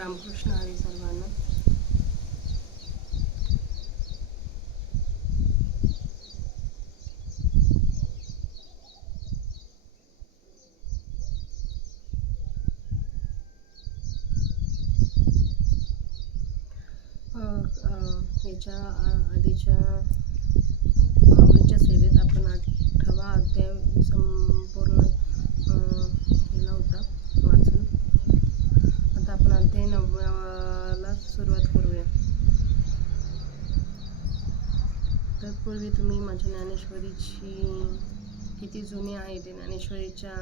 रामकृष्ण हरी सर्वांना. याच्या आधीच्या माऊलींच्या सेवेत आपण 8वा अध्याय संपूर्ण केला होता वाचून. आता आपण अध्याय 9ला सुरुवात करूया. तत्पूर्वी तुम्ही माझ्या ज्ञानेश्वरीची किती जुनी आहे ते ज्ञानेश्वरीच्या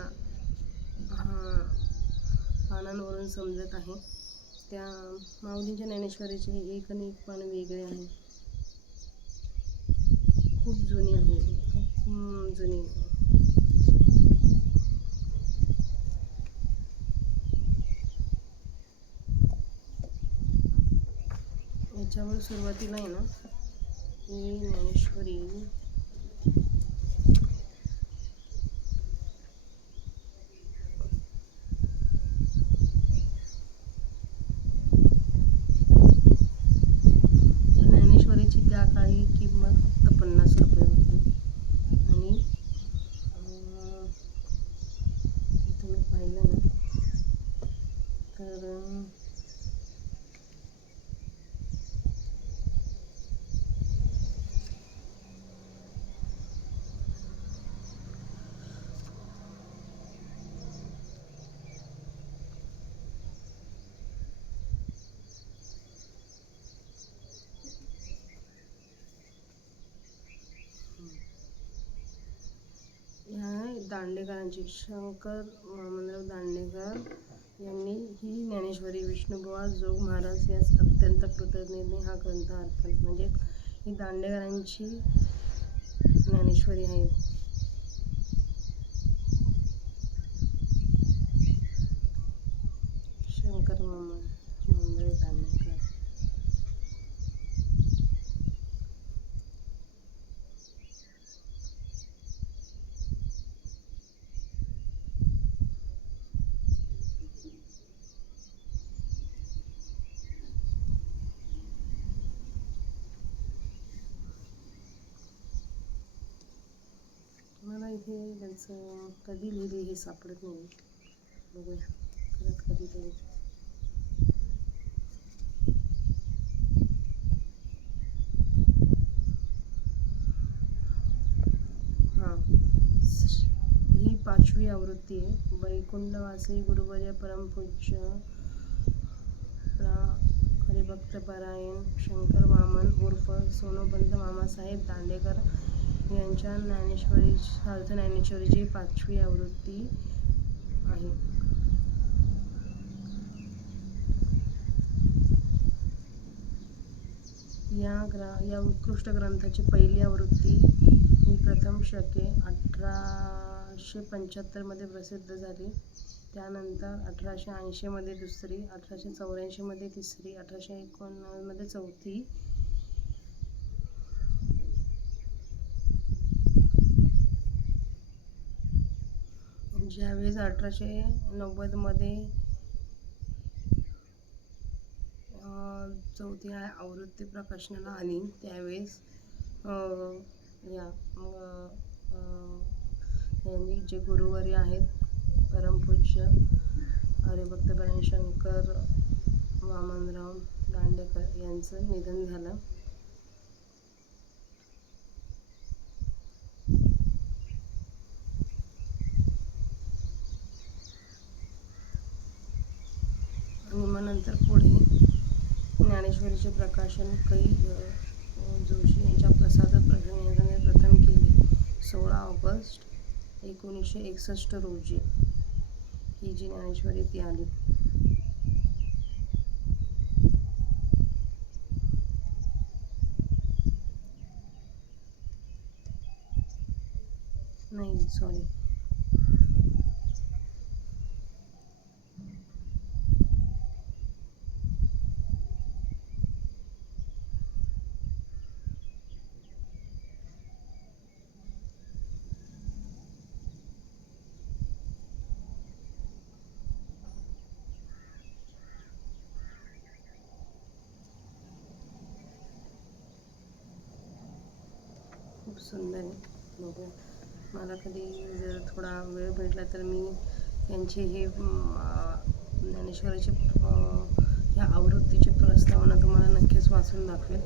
पानांवरून समजत आहे. त्या माऊलींच्या ज्ञानेश्वरीचे हे एक आणि एक पान वेगळे आहे. खूप जुनी आहे, खूप जुनी. याच्यावर सुरुवातीला आहे ना, ही ज्ञानेश्वरी त्या काळी किंमत फक्त 50 रुपये होती. आणि तुम्ही पाहिलं ना तर दांडेकरांची शंकर वामनराव दांडेकर यांनी ही ज्ञानेश्वरी विष्णुबुवा जोग महाराज यास अत्यंत कृतज्ञतेने हा ग्रंथ अर्पण. म्हणजे ही दांडेकरांची ज्ञानेश्वरी आहे. शंकर वामनराव दांडेकर. मला इथे त्यांचं कधी लिहिली हे सापडत नाही. बघूया परत कधीतरी. ही 5वी आवृत्ती आहे. वैकुंठवासी गुरुवर्य परमपूज्य हरिभक्तपरायण शंकर वामन उर्फ सोनोपंत मामासाहेब दांडेकर यांच्या अर्थ ज्ञानेश्वरीची 5वी आवृत्ती आहे. या उत्कृष्ट ग्रंथाची पहिली आवृत्ती ही प्रथम शके 1875 मध्ये प्रसिद्ध झाली. त्यानंतर 1880 मध्ये दुसरी, 1884 मध्ये तिसरी, 1889 मध्ये चौथी, ज्यावेळेस 1890 मध्ये चौथी आवृत्ती प्रकाशनाला आली त्यावेळेस यांनी जे गुरुवर्य आहेत परमपूज्य हरिभक्तपरायण शंकर वामनराव दांडेकर यांचं निधन झालं. आणि मग नंतर पुढे ज्ञानेश्वरीचे प्रकाशन कै जोशी यांच्या प्रसाद प्रकाशनाने प्रथम केले. 16 ऑगस्ट 1961 रोजी ही जी ज्ञानेश्वरी ती आली. नाही सॉरी, खूप सुंदर आहे. बघूया, मला कधी जर थोडा वेळ भेटला तर मी त्यांची हे ज्ञानेश्वरीची ह्या आवृत्तीची प्रस्तावना तुम्हाला नक्कीच वाचून दाखवेल.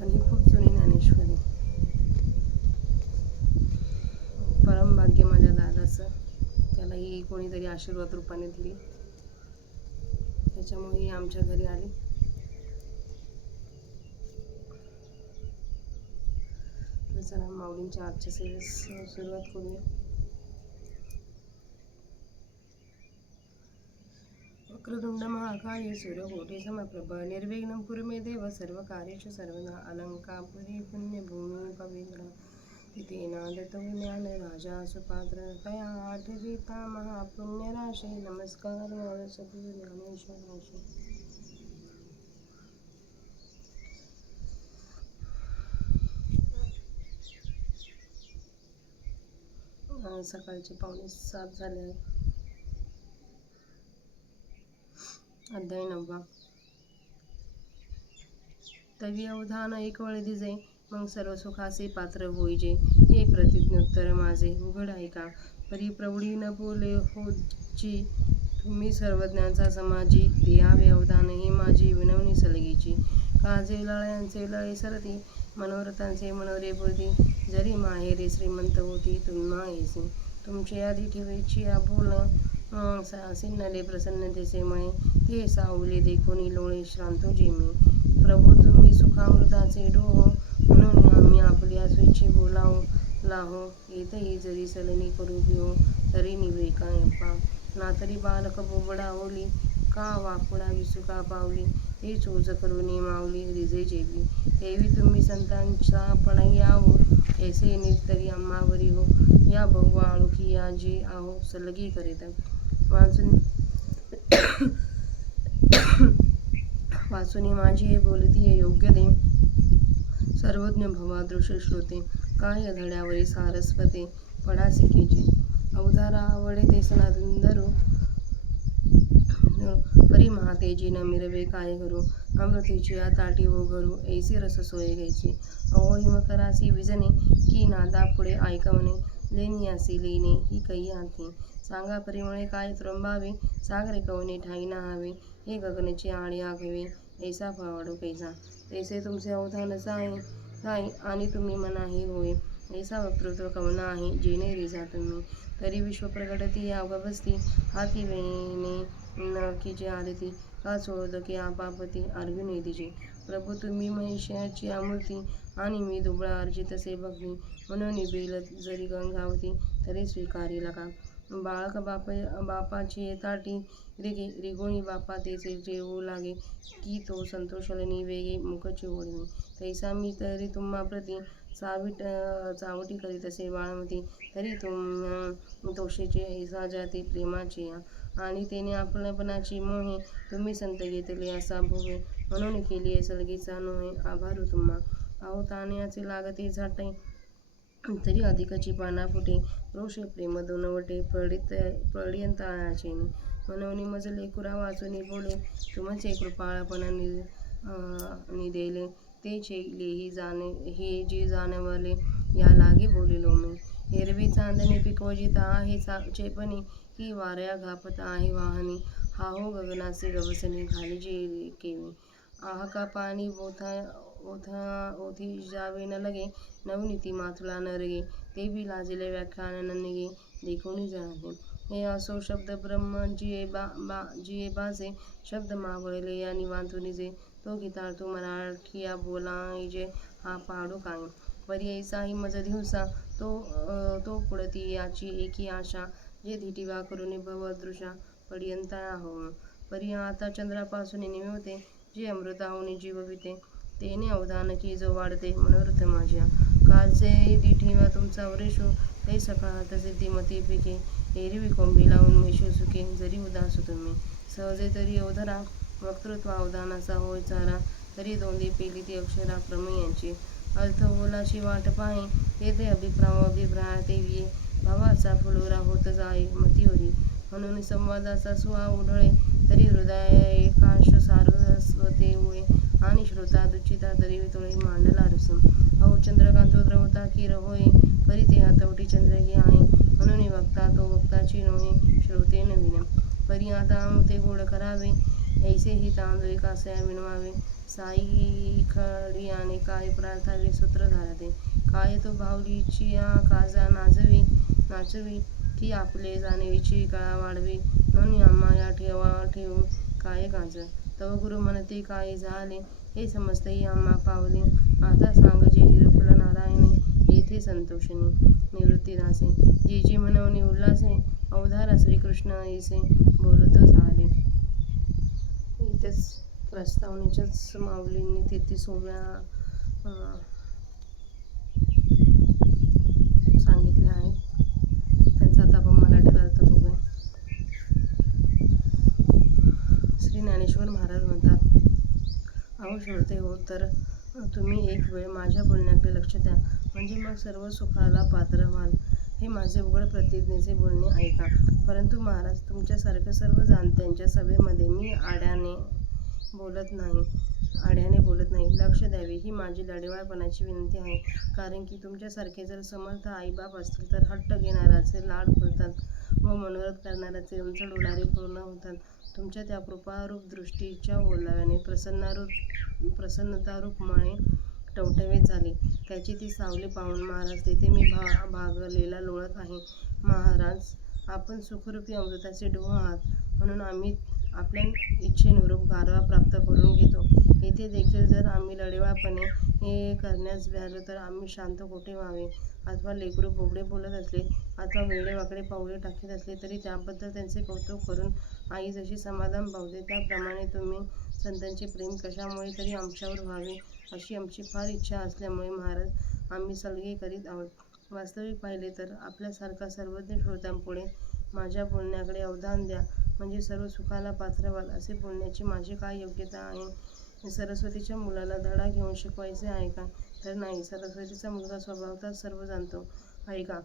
पण ही खूप जुनी ज्ञानेश्वरी. परम भाग्य माझ्या दादाचं, त्यालाही कोणीतरी आशीर्वाद रूपाने दिली, त्याच्यामुळे ही आमच्या घरी आली. तर चला माऊलींच्या आजच्या सेवेस सुरुवात करूया. वक्रतुंड महाकाय सूर्यकोटि समप्रभ निर्विघ्नं कुरु मे देव सर्वकार्येषु सर्वदा. अलंकापुरी पुण्यभूमी पवित्र तिथेनादतो ज्ञान राजा सुपात्र तया आठविता महापुण्यराशे. नमस्कार सद्गुरु ज्ञानेश्वराशे. सकाळचे 6:45 झाले आहेत. अध्याय 9. तवी अवधान एक वेळ दिजे, मग सर्व सुखाचे पात्र होईजे. हे प्रतिज्ञोत्तर माझे उघड ऐका, परी प्रौढी न बोले होची. तुम्ही सर्वज्ञांचा समाजी, द्यावे अवधान ही माझी विनवणी सलगीची. काजे लळ्यांचे लळे सरती, मनोरथांचे मनोरे पुरती. जरी माहेरी श्रीमंत होती तुम्हा येसी, तुमचे आधी ठेवायची बोल. सिन्नले प्रसन्नतेचे मळे, ते सावली देखोनी लोळे श्रांतोजी मी. प्रभू तुम्ही सुखामृताचे डोहो, म्हणून आम्ही आपल्या स्वेच्छे बोलावो लाहो. येतही जरी सलनी करू घेऊ, तरी निवे काय ना तरी बालक बोबडा ओली. का वाकुडा विसुका पावली, ते चोच करून माऊली रिजे जेवी. एवी तुम्ही संतांचा पणयावो, ऐसे निस्तरी आम्हावरी हो. या बहु आळुखी या जी आहो सलगी करीत. वाचुनी माझी हे बोलती हे योग्य दे, सर्वज्ञ भवादृश श्रोते. काय धड्यावरी सारस्वते, पडा सिकेचे. अवधारा आवडे ते सनातंदरू, परी महातेजी न मिरवे काय करू. अमृतेची या ताटी वो घरू, ऐसी रस सोय घ्यायची. अहो हिमकरासी विजने, की नादा पुढे ऐकवणे. लेनियासी लेणे ही कही हाती, सांगा परिमळे काय त्रंबावे. सागरे कवने ठाई ना हवे, हे गगनचे आळी आघवे. ऐसा फावाडू कैसा, तैसे तुमचे अवधान जाई. आणि तुम्ही मना हे होय, ऐसा वक्तृत्व कवना आहे. जेणे रिझा तुम्ही, तरी विश्व प्रगटती या गवस्ती. हाती वेणे न की जे आरती, का चोळद की आपापती अर्घ्युने दिजे. प्रभू तुम्ही महिषाची आमूर्ती, आणि मी दुबळा अर्जितसे भक्ती. म्हणून बेल जरी गंगावती, तरी स्वीकारी लका. बाळक बापाची ताटी रिगे, रिगोणी बापा तेचे जेवू लागे. की तो संतोषलनी वेगे, मुखची ओढवी. तैसा मी तरी तुम्हा प्रती, चावटी करीत असे बाळमती. तरी तुम तोषेचे ऐसा जाती प्रेमाचे या. आणि तेने आपलपणाची मोहे, तुम्ही संत घेतले असा भोगे. म्हणून केली सलगीचा नोहे, आभारू तुम्हा. अहो ताण्याचे लागते झाटे, तरी अधिकची पाना फुटे. रोषे प्रेम दोनवटे, पर्यंताळाचे. म्हणून मज लेकुरा वाचूनी बोले, तुमचे कृपाळपणा निदेले. ते चेलेही जाणे हे जे जाणवले, या लागी बोलिलो मी. एरवी चांदणे पिकवजित आहे चेपणी, की वाऱ्या घापत आहे वाहनी. हा हो गगनाचे गवसणी, घालिजे केवी. आह का पाणी ओथी जावे न लगे, नवनीती मातुला न रगे. ते बी लाजिले व्याख्यान न निगे, देखोनी जाणे. हे असो शब्द ब्रह्म जिये बाजे, शब्द मावळले या निवांतुनी जे. तो गीतार्थू मराठिया बोलायजे, हा पाडू काय. परी ऐसाही मज दिवसा, तो पुढती याची एकी आशा. जे धिटिवा करून भवदृशा, पर्यंता हो. परी आता चंद्रापासून निमिवते, जे अमृताहुनी जीवविते. तेने अवधान की जो वाढते, मनोरथ माझ्या. काचे दिठीवा तुमचा वरेशो, ते सकाळात सिद्धी मती पिके. एरवी कोंबी लावून मेशो सुखे, जरी उदास तुम्ही. सहजे तरी अवधरा, वक्तृत्व अवधानाचा होय चारा. तरी दोंदी पेली ती अक्षरा प्रमेयांची. अर्थ ओलाची वाट पाहे, तेथे अभिप्राय तेविये. भावाचा फुलोरा होत जाई मतीवरी, म्हणून संवादाचा सुहा उढळे. तरी हृदय एकाश सारस्वते उळे, आणि श्रोता दुचिता तरी वितोळी मांडला रस. अहो चंद्रकांतो द्रवता किर होय, परी ते हातवटी चंद्रकी आहे. म्हणून वक्ता तो वक्ताची नोहे, श्रोते नवीन. परी आता ते गोड करावे, ऐसे ही तांदूळ कासया विणवावे. साई खडियाने काय प्रार्थावे, सूत्र धारते. काय तो भावलीची काजा नाचवी, की आपले जाणीवीची कळा वाढवी. म्हणून आम्हा या ठेवू काय काज, तव गुरु म्हणते काय झाले. हे समजतेही आम्हा पावले, आता सांग जे निरूपल नारायणे. येथे संतोषिनी निवृत्तीदासे, जी जी म्हणवनी उल्हासे. अवधारा श्रीकृष्ण ऐसे बोलत झाले. इथेच प्रस्तावनेच्याच माऊलींनी 33व्या सांगितल्या आहेत. त्यांचा आता आपण मराठीत अर्थ बघूया. श्री ज्ञानेश्वर महाराज म्हणतात, अहो श्रोते हो, तर तुम्ही एक वेळ माझ्या बोलण्याकडे लक्ष द्या, म्हणजे मग सर्व सुखाला पात्र व्हाल. हे माझे उघड प्रतिज्ञेचे बोलणे ऐका. परंतु महाराज, तुमच्यासारख्या सर्व जाणत्यांच्या सभेमध्ये मी आड्याने बोलत नाही. लक्ष द्यावे ही माझी लाडीवाळपणाची विनंती आहे. कारण की तुमच्यासारखे जर समर्थ आईबाप असतील तर हट्ट घेणाऱ्याचे लाड पुरतात व मनोरथ करणाऱ्याचे उंचड उलारे पूर्ण होतात. तुमच्या त्या कृपारूप दृष्टीच्या ओलाव्याने प्रसन्नतारूप मळे टवटवीत झाले. त्याची ती सावली पाहून महाराज, तेथे मी भागलेला लोळत आहे. महाराज, आपण सुखरूपी अमृताचे डोह आहात, म्हणून आम्ही आपल्या इच्छेनुरूप गारवा प्राप्त करून घेतो. येथे देखील जर आम्ही लढेवाळपणे हे करण्यास भ्यालो तर आम्ही शांत कोठे व्हावे. अथवा लेकरू बोबडे बोलत असले अथवा वेडेवाकडे पाऊले टाकीत असले तरी त्याबद्दल त्यांचे कौतुक करून आई जशी समाधान पावते, त्याप्रमाणे तुम्ही संतांचे प्रेम कशामुळे तरी आमच्यावर व्हावे, अशी आमची फार इच्छा असल्यामुळे महाराज आम्ही सलगे करीत आहोत. वास्तविक पाहिले तर आपल्यासारखा सर्वज्ञ श्रोत्यांपुढे माझ्या बोलण्याकडे अवधान द्या, म्हणजे सर्व सुखाला पात्र व्हाल. असे बोलण्याची माझी काय योग्यता आहे? सरस्वतीच्या मुलाला धडा घेऊन शिकवायचे आहे का? तर नाही. सरस्वतीचा मुलगा स्वभावतःच सर्व जाणतो. ऐका,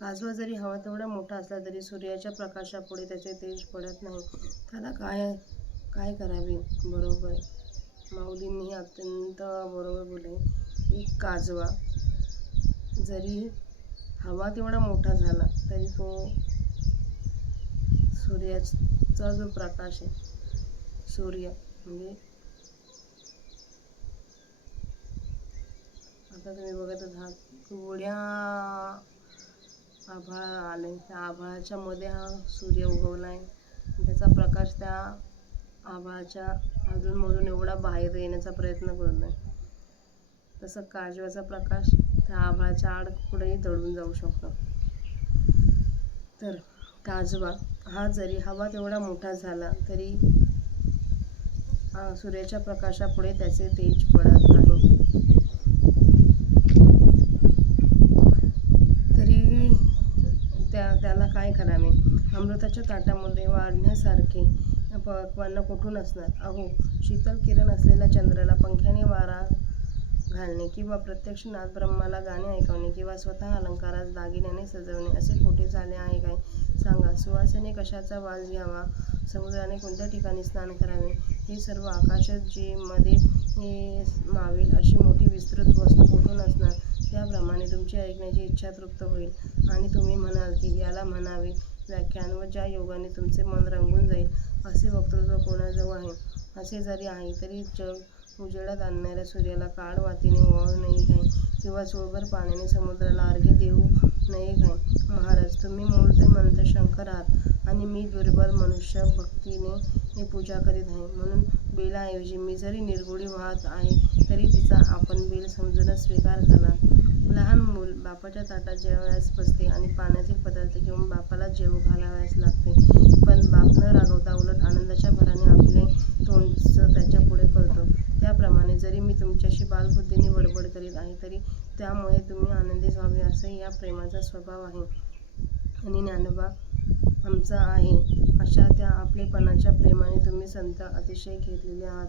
काजवा जरी हवा तेवढा मोठा असला तरी सूर्याच्या प्रकाशापुढे त्याचे तेज पडत नाही. त्याला काय करावे? बरोबर, माऊलींनी अत्यंत बरोबर बोलले की काजवा जरी हवा तेवढा मोठा झाला तरी तो सूर्याचा जो प्रकाश आहे, सूर्य म्हणजे आता तुम्ही बघतच आहात, एवढ्या आभाळ आले, त्या आभाळाच्या मध्ये हा सूर्य उगवला आहे. त्याचा प्रकाश त्या आभाळाच्या अधूनमधून एवढा बाहेर येण्याचा प्रयत्न करत आहे. तसं काजव्याचा प्रकाश त्या आभाळाच्या आड पुढेही दडून जाऊ शकतो. तर काजवा हा जरी हवा तेवढा मोठा झाला तरी सूर्याच्या प्रकाशापुढे त्याचे तेज पडत नाही. तरी त्याला काय करावे? अमृताच्या ताटामध्ये वाढण्यासारखे पक्वान्न कुठून असणार? अहो, शीतल किरण असलेल्या चंद्राला पंख्याने वारा घालणे किंवा प्रत्यक्ष नादब्रह्माला गाणे ऐकवणे किंवा स्वतः अलंकारास दागिन्याने सजवणे असे कुठे झाले आहे काय? सांगा. सुवासेने कशाचा वास घ्यावा? समुद्राने कोणत्या ठिकाणी स्नान करावे? हे सर्व आकाशात जे मध्ये मावेल अशी मोठी विस्तृत वस्तू कुठून असणार? त्याप्रमाणे तुमची ऐकण्याची इच्छा तृप्त होईल आणि तुम्ही म्हणाल की याला म्हणावे व्याख्यान, व ज्या योगाने तुमचे मन रंगून जाईल असे वक्तृत्व कोणाजवळ आहे? असे जरी आहे तरी जग उजेडात आणणाऱ्या सूर्याला काळ वातीने ओवाळू नये काय? किंवा चूळभर पाण्याने समुद्राला अर्घ्य देऊ नये काय? महाराज, तुम्ही मूळ ते मंत्र शंकर आहात आणि मी दुर्बल मनुष्य भक्तीने पूजा करीत आहे. म्हणून बेलाऐवजी मी जरी निर्गुणी वाहत आहे तरी तिचा आपण बेल समजूनच स्वीकार करा. लहान मूल बापाच्या ताटात जेवावयास बसते आणि पाण्यातील पदार्थ घेऊन बापाला जेवू घालावयास लागते, पण बाप न रागवता उलट आनंदाच्या भराने आपले तोंडच त्याच्या पुढे करतो. त्याप्रमाणे जरी मी तुमच्याशी बालबुद्धीने बडबड करीत आहे तरी त्यामुळे तुम्ही आनंदित व्हावे असाही या प्रेमाचा स्वभाव आहे आणि ज्ञानोबा आमचा आहे. अशा त्या आपलेपणाच्या प्रेमाने तुम्ही संत अतिशय घेरलेले आहात,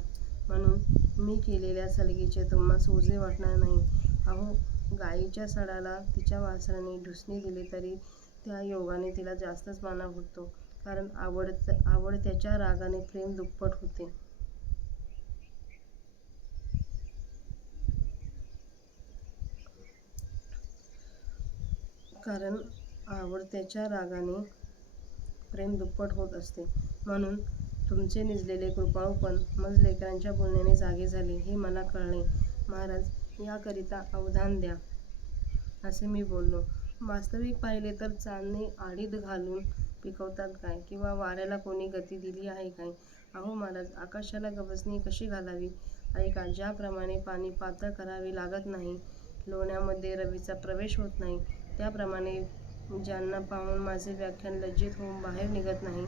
म्हणून मी केलेल्या सलगीचे तुम्हास ओझे वाटणार नाही. अहो, गायीच्या सडाला तिच्या वासराने ढुसणी दिली तरी त्या योगाने तिला जास्तच माना फुटतो, कारण आवडत्याच्या रागाने प्रेम दुप्पट होते. कारण आवडत्याच्या रागाने प्रेम दुप्पट होत असते. म्हणून तुमचे निजलेले कृपाळूपण मज लेकरांच्या बोलण्याने जागे झाले हे मला कळले. महाराज, याकरिता अवधान द्या, असे मी बोललो. वास्तविक पाहिले तर चांदणे आडीत घालून पिकवतात काय, किंवा वाऱ्याला कोणी गती दिली आहे काय? अहो महाराज, आकाशाला गवसणी कशी घालावी? ऐका, ज्याप्रमाणे पाणी पातळ करावे लागत नाही, लोण्यामध्ये रवीचा प्रवेश होत नाही, त्याप्रमाणे ज्यांना पाहून माझे व्याख्यान लज्जित होऊन बाहेर निघत नाही.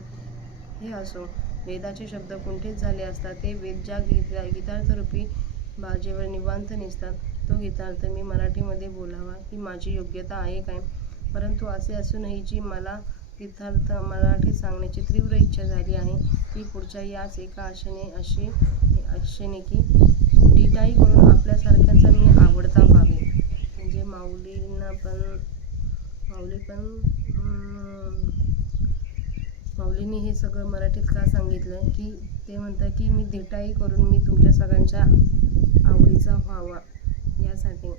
हे असो, वेदाचे शब्द कुंठित झाले असता ते वेद ज्या गीतार्थरूपी बाजेवर निवांत निसतात, तो गीतार्थ मी मराठीमध्ये बोलावा ही माझी योग्यता आहे काय? परंतु असे असूनही जी मला गीतार्थ मराठीत सांगण्याची तीव्र इच्छा झाली आहे, ती पुढच्या याच एका आशेने की ढिटाई करून आपल्यासारख्यांचा मी आवडता व्हावे. म्हणजे माऊलींनी हे सगळं मराठीत का सांगितलं, की ते म्हणतात की मी धिटाई करून मी तुमच्या सगळ्यांच्या आवडीचा व्हावा यासाठी.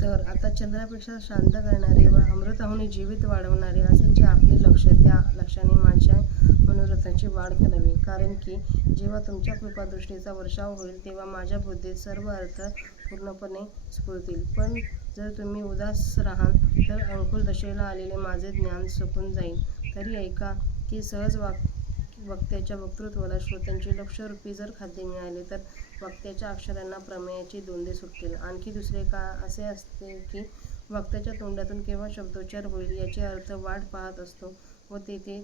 तर आता चंद्रापेक्षा शांत करणारे व अमृताहून जीवित वाढवणारे असे जे आपले लक्ष, त्या लक्षाने माझ्या मनोरथाची वाढ करावी. कारण की जेव्हा तुमच्या कृपादृष्टीचा वर्षाव होईल, तेव्हा माझ्या बुद्धीत सर्व अर्थ पूर्णपणे स्फुरतील. पण जर तुम्ही उदास राहाल तर अंकुर दशेला आलेले माझे ज्ञान सुकून जाईल. तरी ऐका, की सहज वक्त्याच्या वक्तृत्वाला श्रोत्यांचे लक्षरूपी जर खाद्य मिळाले तर वक्त्याच्या अक्षरांना प्रमेयाची दोंदे सुटतील. आणखी दुसरे का असे असते की वक्त्याच्या तोंडातून केव्हा शब्दोच्चार होईल याचे अर्थ वाट पाहत असतो, व तेथे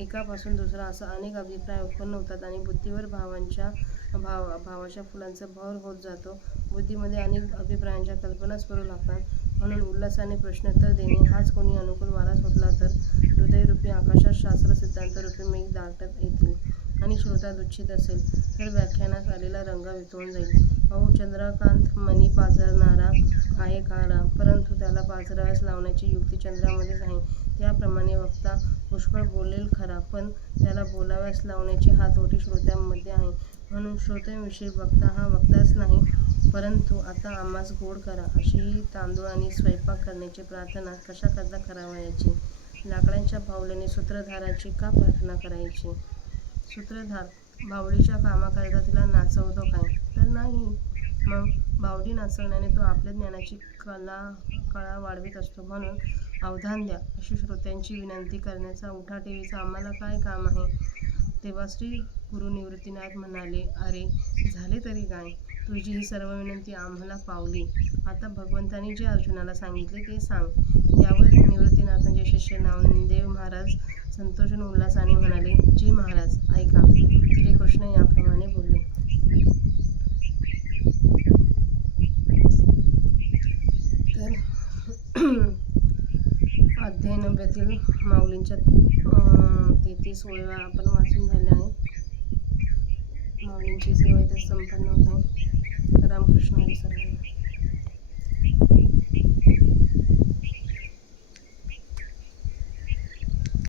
एकापासून दुसरा असा अनेक अभिप्राय उत्पन्न होतात आणि बुद्धीवर भावाच्या फुलांचा भर होत जातो. बुद्धीमध्ये अनेक अभिप्रायांच्या कल्पना स्फुरू लागतात. म्हणून उल्हासाने प्रश्नोत्तर देणे हाच कोणी अनुकूल वारा सुटला तर हृदयरूपी आकाशात शास्त्र सिद्धांतरूपी मेघ दाटत येतील, आणि श्रोता दुःखित असेल तर व्याख्यानास आलेला रंग वितळून जाईल. अहो, चंद्रकांत मणी पाझरणारा आहे खरा, परंतु त्याला पाझराव्यास लावण्याची युक्ती चंद्रामध्येच आहे. त्याप्रमाणे वक्ता पुष्कळ बोलेल खरा, पण त्याला बोलाव्यास लावण्याची हातोटी श्रोत्यांमध्ये आहे. म्हणून श्रोत्यांविषयी वक्ता हा वक्ताच नाही, परंतु आता आम्हास गोड करा, अशी ही तांदूळाने स्वयंपाक करण्याची प्रार्थना कशाकरता करावयाची? लाकडांच्या बाहुल्याने सूत्रधाराची का प्रार्थना करायची? सूत्रधार बाहुलीच्या कामाकरता तिला नाचवतो काय? तर नाही. मग बाहुली नाचवण्याने तो आपल्या ज्ञानाची कळा वाढवित असतो. म्हणून अवधान द्या, अशी श्रोत्यांची विनंती करण्याचा उठाठेवीचा आम्हाला काय काम आहे? तेव्हा श्री गुरु निवृत्तीनाथ म्हणाले, अरे, झाले तरी काय? तुझी ही सर्व विनंती आम्हाला पावली. आता भगवंतांनी जे अर्जुनाला सांगितले ते सांग. यावर निवृत्तीनाथांचे शिष्य नामदेव महाराज संतोषून उल्हासाने म्हणाले, जी महाराज, ऐका. श्रीकृष्ण याप्रमाणे बोलले. तर अध्याय 9 माऊलींच्या 33 ओळी आपण वाचून झाल्या आहेत. माऊलींची सेवा इथे संपन्न होत आहे. रामकृष्ण हरी सर्वांना.